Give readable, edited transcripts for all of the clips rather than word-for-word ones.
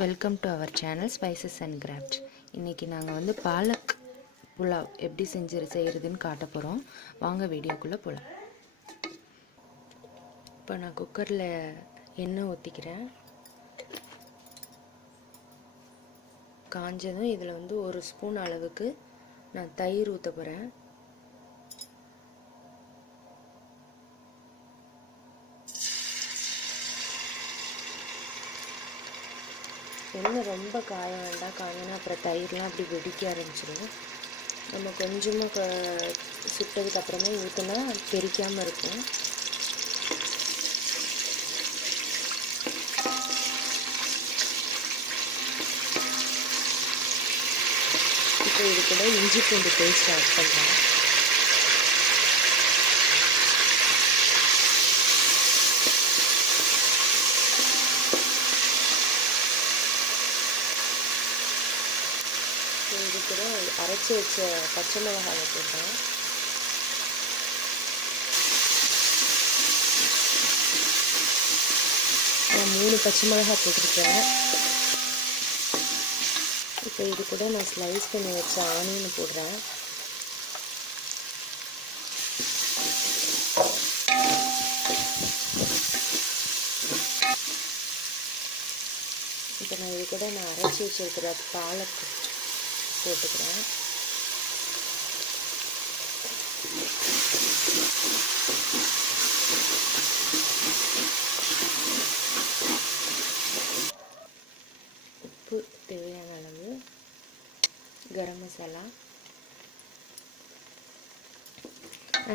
Welcome to our channel spices and craft. இன்றைக்கி நாங்கள் வந்து பாலக் புலாவ் எப்படி செய்கிறதுன்னு காட்ட போகிறோம். வாங்க வீடியோக்குள்ளே போகலாம். இப்போ நான் குக்கரில் எண்ணெய் ஊற்றிக்கிறேன். காஞ்சதும் இதில் வந்து 1 ஸ்பூன் அளவுக்கு நான் தயிர் ஊற்ற போகிறேன். எண்ணெய் ரொம்ப காய வேண்டாம், காயனா அப்புறம் தயிர்லாம் அப்படி வெடிக்க ஆரம்பிச்சிடும். நம்ம கொஞ்சமாக சுட்டதுக்கப்புறமே ஊற்றினா தெரிக்காமல் இருக்கும். இப்போ இது கூட இஞ்சி பூண்டு பேஸ்ட் ஆட் பண்ணலாம். இது கூட அரைச்சி வச்ச பச்சை மிளகாய் போட்டேன். நான் 3 பச்சை மிளகாய் போட்டிருக்கேன். இப்போ இது கூட நான் ஸ்லைஸ் பண்ணி வச்ச ஆனியன் போடுறேன். இப்போ நான் இது கூட நான் அரைச்சி வச்சிருக்கிற பாலக் போட்டுக்கிறேன். உப்பு தேவையான அளவு, கரம் மசாலா.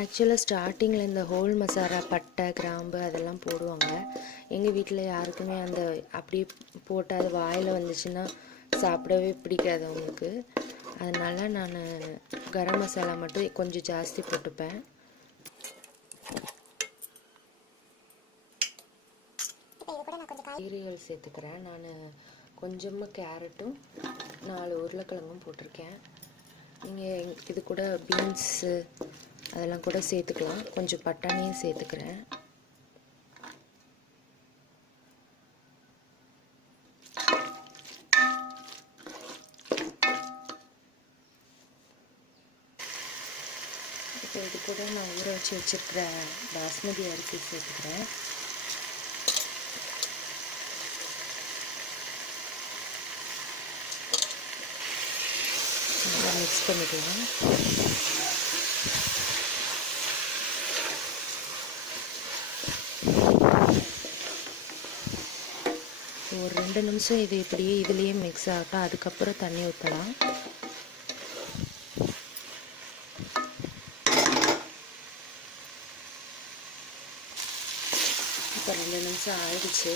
ஆக்சுவலாக ஸ்டார்டிங்கில் இந்த ஹோல் மசாலா, பட்டை, கிராம்பு அதெல்லாம் போடுவாங்க. எங்கள் வீட்டில் யாருக்குமே அந்த அப்படியே போட்டு அது வாயில் வந்துச்சுன்னா சாப்பிடவே பிடிக்காது அவங்களுக்கு. அதனால் நான் கரம் மசாலா மட்டும் கொஞ்சம் ஜாஸ்தி போட்டுப்பேன். கீரைகள் சேர்த்துக்கிறேன். நான் கொஞ்சமாக கேரட்டும் 4 உருளைக்கிழங்கும் போட்டிருக்கேன். நீங்கள் இது கூட பீன்ஸு அதெல்லாம் கூட சேர்த்துக்கலாம். கொஞ்சம் பட்டாணியும் சேர்த்துக்கிறேன். இப்போ இது கூட நான் ஊற வச்சு வச்சுருக்கிற பாஸ்மதி அரிசி சேர்த்துக்கிறேன். நல்லா மிக்ஸ் பண்ணிக்கலாம். ஒரு 2 நிமிஷம் இது இப்படியே இதுலேயே மிக்ஸ் ஆகட்டும். அதுக்கப்புறம் தண்ணி ஊற்றலாம். இப்போ 2 நிமிஷம் ஆயிடுச்சு.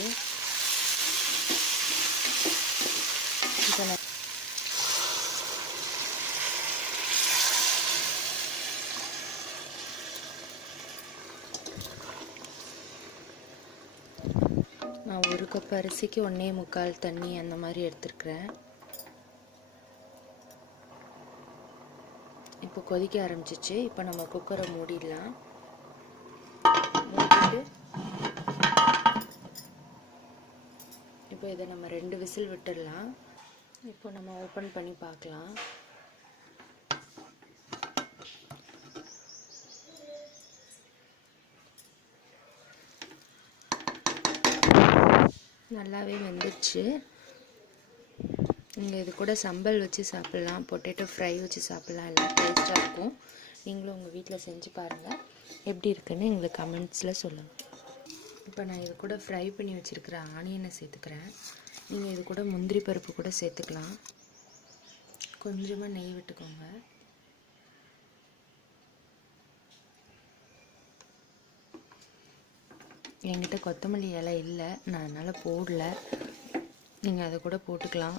இப்போ நான் 1 கப் அரிசிக்கு 1.25 தண்ணி அந்த மாதிரி எடுத்துருக்கிறேன். இப்போ கொதிக்க ஆரம்பிச்சிச்சு. இப்போ நம்ம குக்கரை மூடிடலாம். மூடிட்டு இப்போ இதை நம்ம 2 விசில் விட்டுடலாம். இப்போ நம்ம ஓப்பன் பண்ணி பார்க்கலாம். நல்லாவே வெந்துடுச்சு. நீங்கள் இது கூட சம்பல் வச்சு சாப்பிட்லாம், பொட்டேட்டோ ஃப்ரை வச்சு சாப்பிட்லாம். எல்லாம் டேஸ்ட்டாக இருக்கும். நீங்களும் உங்கள் வீட்டில் செஞ்சு பாருங்கள். எப்படி இருக்குன்னு எங்களுக்கு கமெண்ட்ஸில் சொல்லுங்கள். இப்போ நான் இது கூட ஃப்ரை பண்ணி வச்சுருக்கிற ஆனியனை சேர்த்துக்கிறேன். நீங்கள் இது கூட முந்திரி பருப்பு கூட சேர்த்துக்கலாம். கொஞ்சமாக நெய் விட்டுக்கோங்க. என்கிட்ட கொத்தமல்லி இலை இல்லை, நான் அதனால் போடல. நீங்கள் அதை கூட போட்டுக்கலாம்.